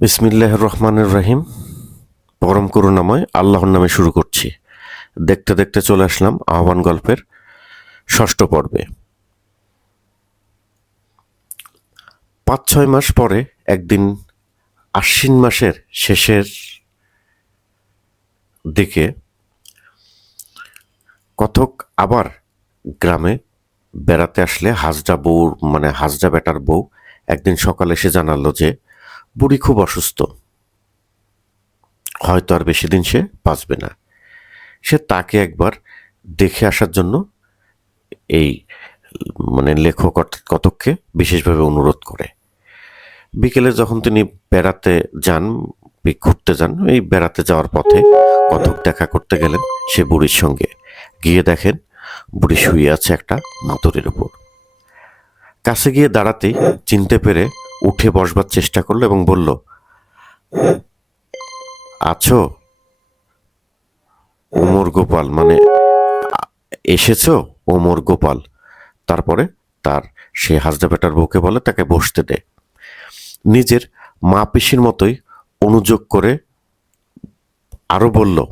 বিসমিল্লাহ রহমানুর রহিম। পরম করুণাময় আল্লাহর নামে শুরু করছি। দেখতে দেখতে চলে আসলাম আহ্বান গল্পের ষষ্ঠ পর্বে। পাঁচ ছয় মাস পরে একদিন আশ্বিন মাসের শেষের দিকে কথক আবার গ্রামে বেড়াতে আসলে হাজরা বউর মানে হাজরা বেটার বউ একদিন সকালে এসে জানালো যে বুড়ি খুব অসুস্থ। হয়তো আর বেশি দিন সে বাঁচবে না। সে তাকে একবার দেখে আসার জন্য এই মানে লেখক অর্থাৎ কতককে বিশেষভাবে অনুরোধ করে। বিকেলে যখন তিনি বেড়াতে যান, ঘুরতে যান, এই বেড়াতে যাওয়ার পথে কতক দেখা করতে গেলেন সে বুড়ির সঙ্গে। গিয়ে দেখেন বুড়ি শুয়ে আছে একটা মাতুরের উপর। কাছে গিয়ে দাঁড়াতেই চিনতে পেরে উঠে বসবার চেষ্টা করল এবং বলল, আছো? ওমর গোপাল মানে এসেছ? ওমর গোপাল। তারপরে তার সে হাজরা বেটার বউকে বলে, তাকে বসতে দে। নিজের মা পিসির মতোই অনুযোগ করে আরও বলল,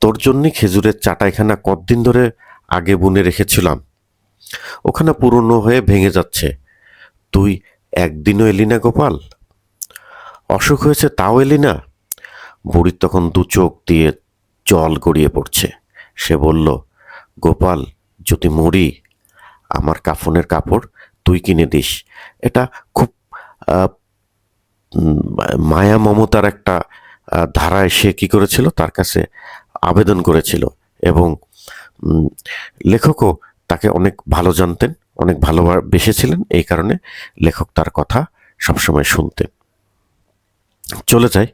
তোর জন্যে খেজুরের চাটাইখানা কতদিন ধরে আগে বুনে রেখেছিলাম। ওখানে পুরনো হয়ে ভেঙে যাচ্ছে। তুই একদিনও এলি না গোপাল? অসুখ হয়েছে তাও এলি না বুড়ির তখন দু চোখ দিয়ে জল গড়িয়ে পড়ছে। সে বলল, গোপাল, যদি মরি, আমার কাফনের কাপড় তুই কিনে দিস। এটা খুব মায়া মমতার একটা ধারায় সে কি করেছিল? তার কাছে আবেদন করেছিল এবং লেখকও তাকে অনেক ভালো জানতেন। অনেক ভালোবেসেছিলেন এই কারণে লেখক তার কথা সবসময় শুনতেন। চলে যাই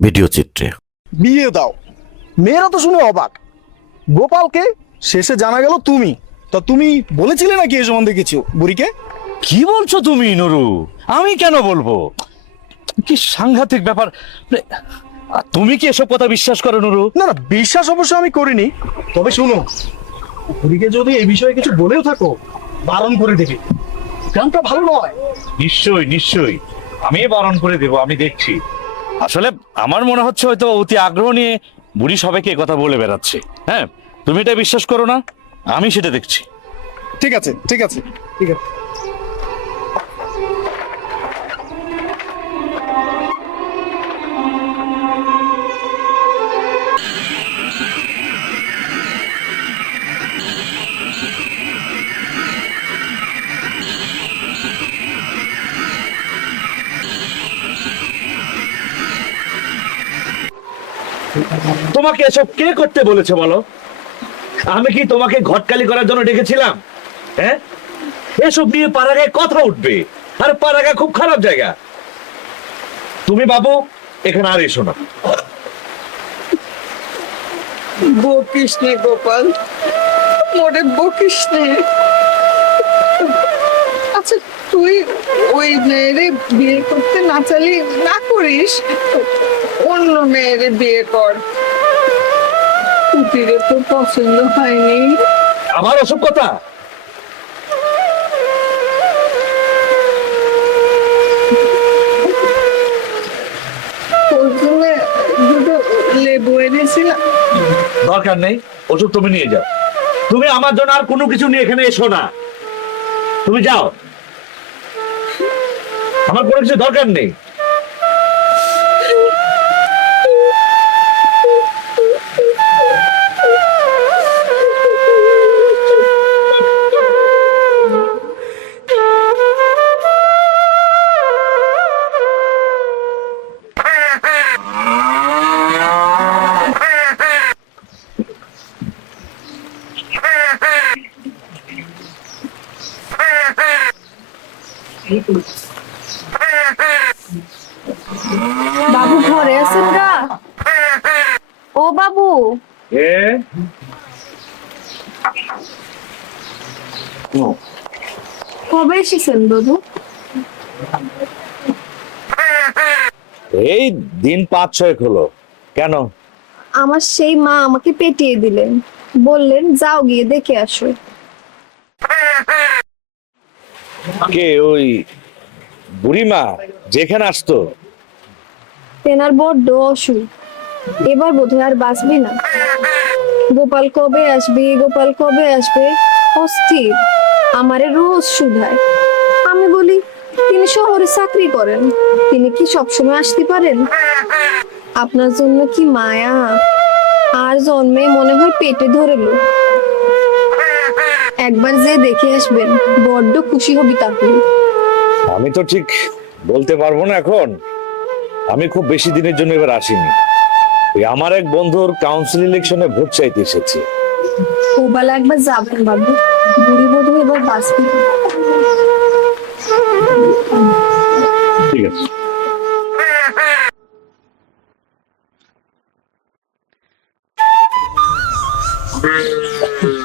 ভিডিও চিত্রে। বিয়ে দাও। মেয়েরা তো শুনে অবাক। গোপালকে শেষে জানা গেল তুমি। তা তুমি বলেছিলে নাকি এ সম্বন্ধে কিছু? বুড়িকে? কি বলছো তুমি নুরু? আমি কেন বলব? কি সাংঘাতিক ব্যাপার। আর তুমি কি এসব কথা বিশ্বাস করো নুরু? না না বিশ্বাস অবশ্য আমি করিনি। তবে শুনো বুড়িকে যদি এই বিষয়ে কিছু বলেও থাকো বারণ করে দেবে। গ্রামটা ভালো নয়। নিশ্চয়ই নিশ্চয়ই। আমি বারণ করে দেব আমি দেখছি। আসলে আমার মনে হচ্ছে হয়তো অতি আগ্রহ নিয়ে বুড়ি সবাইকে কথা বলে বেড়াচ্ছে। হ্যাঁ তুমি এটা বিশ্বাস করো না আমি সেটা দেখছি। ঠিক আছে ঠিক আছে ঠিক আছে। তোমাকে এসব কে করতে বলেছে বলো? আমি কি তোমাকে ঘটকালি করার জন্য ডেকেছিলাম? হ্যাঁ? এসব নিয়ে পাড়াগায় কথা উঠবে। আর পাড়াগা খুব খারাপ জায়গা। তুমি বাবু, এখানে আর এসো না। বকিস নে গোপাল। মোরে বকিস নে। আচ্ছা তুই ওই মেয়েরে বিয়ে করতে না চালি না করিস? অন্য মেয়েরে বিয়ে কর। তো পছন্দ হয়নি। আমার ওসব কথা? লেবু এনেছিলাম। দরকার নেই ওসব তুমি নিয়ে যাও। তুমি আমার জন্য আর কোনো কিছু নিয়ে এখানে এসো না। তুমি যাও। আমার কোনো কিছু দরকার নেই। বাবু ঘরে আছেন গা? ও বাবু। এ কবে এসেছেন বাবু? এই দিন পাঁচ ছয়েক হলো। কেন? আমার সেই মা আমাকে পেটিয়ে দিলেন। বললেন যাও গিয়ে দেখে আসো। কে ওই বুড়িমা? যেখানে আসতো? তেনার বড্ড অসুখ এবার বোধহয় আর বাঁচবি না। গোপাল কবে আসবে? গোপাল কবে আসবে? অস্থির। আমারে রোজ শুধায়। আমি বলি, তিনি শহরে চাকরি করেন। তিনি কি সবসময় আসতে পারেন? আপনার জন্য কি মায়া? আর জন্মে মনে হয় পেটে ধরেলো। একবার যে দেখে আসবেন বড্ড খুশি হবি তাহলে আমি তো ঠিক বলতে পারব না এখন। আমি খুব বেশি দিনের জন্য এবার আসিনি। ওই আমার এক বন্ধুর কাউন্সিল ইলেকশনে ভোট চাইতে এসেছে। ওবেলা একবার যাবেন বাবু। বুড়ি বোধ এবার বাঁচবে। ঠিক আছে।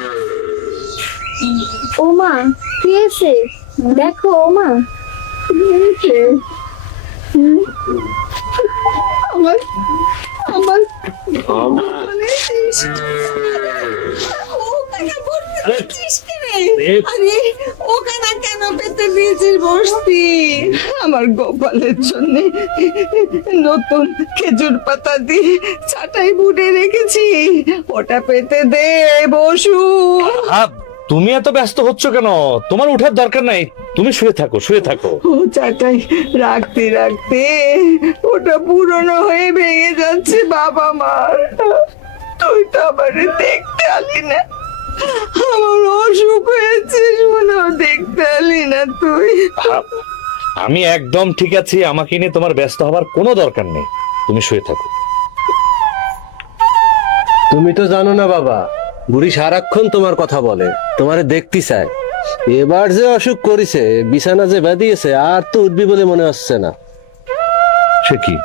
ওমা কি হয়েছে? দেখো ওমা। আমার আমার মানে আমার গোপালের জন্য নতুন খেজুর পাতা দিয়ে চাটাই বুটে রেখেছি। ওটা পেতে দে বসু। তুমি এত ব্যস্ত হচ্ছ কেন? তোমার উঠার দরকার নাই। তুমি শুয়ে থাকো শুয়ে থাকো। ও চাটাই রাখতে রাখতে। ওটা পুরনো হয়ে ভেঙে যাচ্ছে বাবা মার। তুই তো আবার দেখতে আলি না। আমার অসুখ হয়েছে মনে হয় দেখতে আলি না তুই। আমি একদম ঠিক আছি আমাকে নিয়ে তোমার ব্যস্ত হবার কোনো দরকার নেই। তুমি শুয়ে থাকো। তুমি তো জানো না বাবা। বুড়ি সারাক্ষণ তোমার কথা বলে, তোমারে দেখতে চায়। এবার যে অসুখ করেছে, বিছানা যে বেঁধিয়েছে, আর তো উঠবি বলে মনে হচ্ছে না। সে কি?